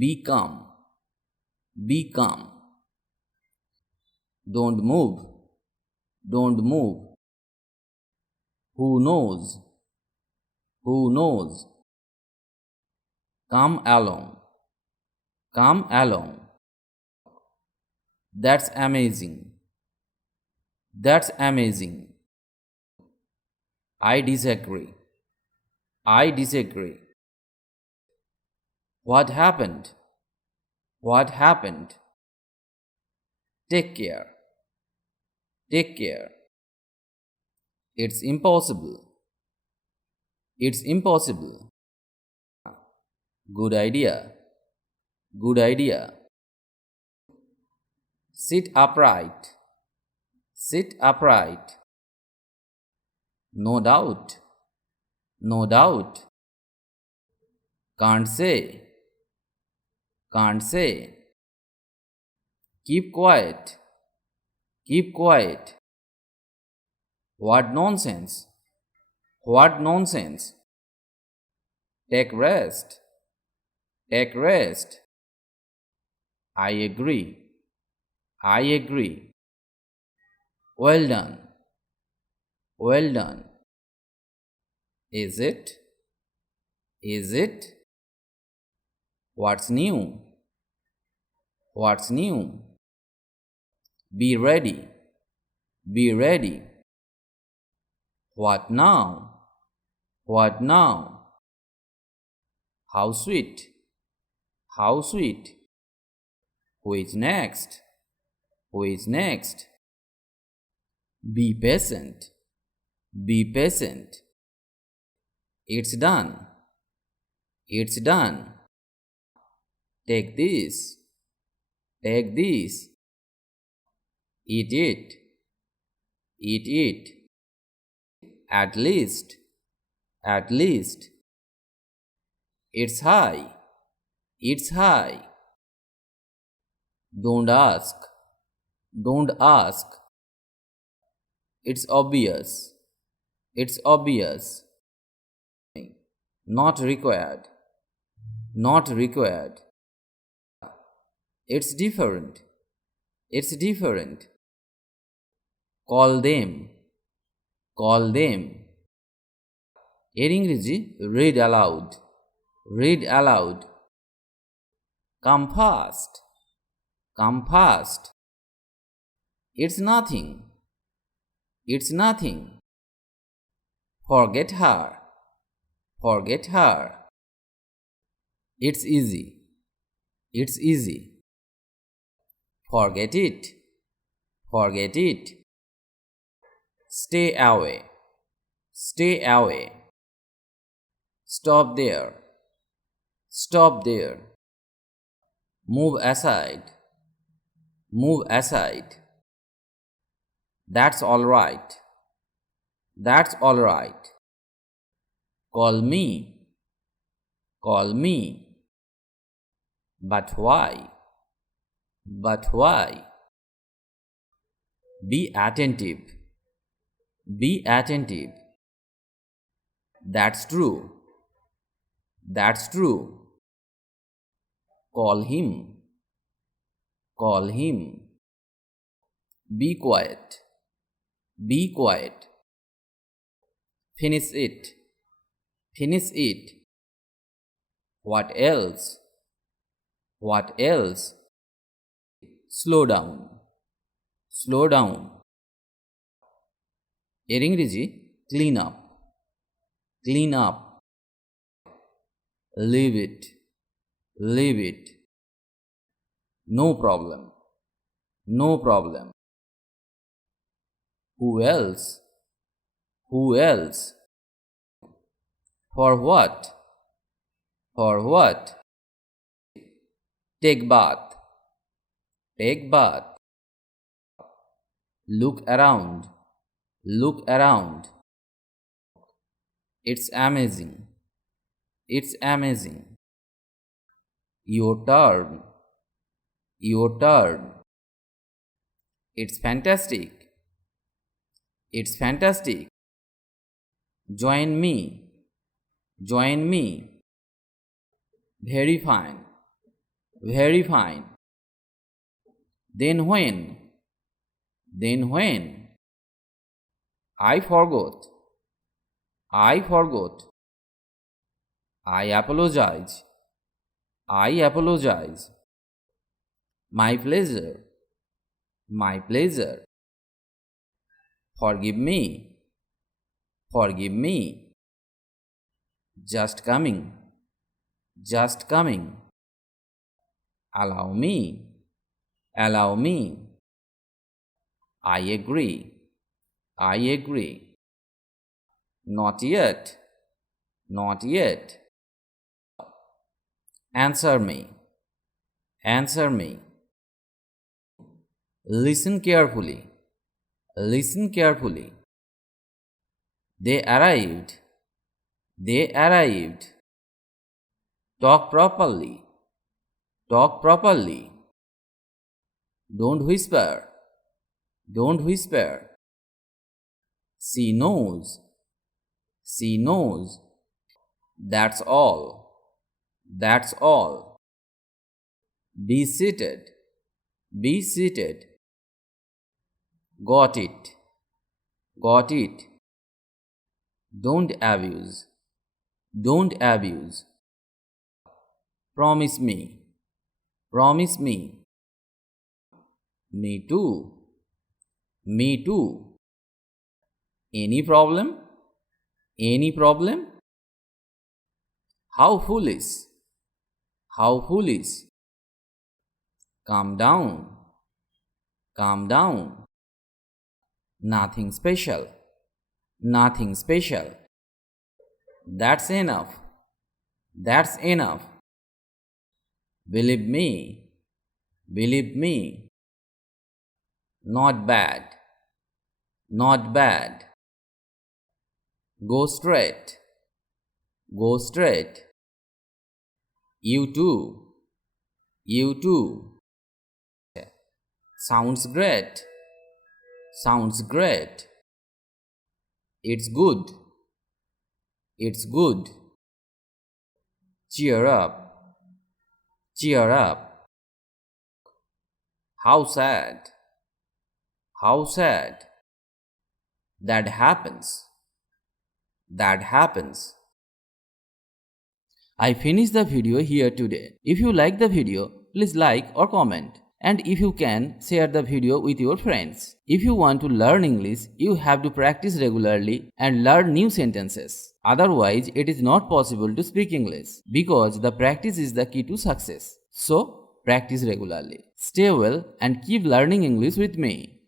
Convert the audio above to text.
Be calm. Be calm. Don't move. Don't move. Who knows? Who knows? Come along. Come along. That's amazing. That's amazing. I disagree. I disagree. What happened? What happened? Take care. Take care. It's impossible. It's impossible. Good idea. Good idea. Sit upright. Sit upright. No doubt. No doubt. Can't say. Can't say. Keep quiet. Keep quiet. What nonsense. What nonsense. Take rest. Take rest. I agree. I agree. Well done. Well done. Is it? Is it? What's new? What's new? Be ready. Be ready. What now? What now? How sweet. How sweet. Who is next? Who is next? Be patient. Be patient. It's done. It's done. Take this. Take this. Eat it. Eat it. At least. At least. It's high. It's high. Don't ask. Don't ask. It's obvious. It's obvious. Not required. Not required. It's different. It's different. Call them. Call them. এর ইংরেজি read aloud. Read aloud. Come fast. Come fast. It's nothing. It's nothing. Forget her. Forget her. It's easy. It's easy. Forget it. Forget it. Stay away. Stay away. Stop there. Stop there. Move aside. Move aside. That's all right. That's all right. Call me. Call me. But why? But why? Be attentive. Be attentive. That's true. That's true. Call him. Call him. Be quiet. Be quiet. Finish it. Finish it. What else? What else? Slow down. Slow down. এর ইংরেজি clean up. Clean up. Leave it. Leave it. No problem. No problem. Who else? Who else? For what? For what? Take bath. Take bath. Look around. Look around. It's amazing. It's amazing. Your turn. Your turn. It's fantastic. It's fantastic. Join me. Join me. Very fine. Very fine. Then when? Then when? I forgot. I forgot. I apologize. I apologize. My pleasure. My pleasure. Forgive me. Forgive me. Just coming. Just coming. Allow me. Allow me. I agree. I agree. Not yet. Not yet. Answer me. Answer me. Listen carefully. Listen carefully. They arrived. They arrived. Talk properly. Talk properly. Don't whisper. Don't whisper. She knows. She knows. That's all. That's all. Be seated. Be seated. Got it. Got it. Don't abuse. Don't abuse. Promise me. Promise me. Me too. Me too. Any problem? Any problem? How foolish. How foolish. Calm down. Calm down. Nothing special. Nothing special. That's enough. That's enough. Believe me. Believe me. Not bad. Not bad. Go straight. Go straight. You too. You too. Sounds great. Sounds great. It's good. It's good. Cheer up. Cheer up. How sad. How sad. That happens. That happens. I finished the video here today. If you like the video, please like or comment. And if you can, share the video with your friends. If you want to learn English, you have to practice regularly and learn new sentences. Otherwise, it is not possible to speak English because the practice is the key to success. So, practice regularly. Stay well and keep learning English with me.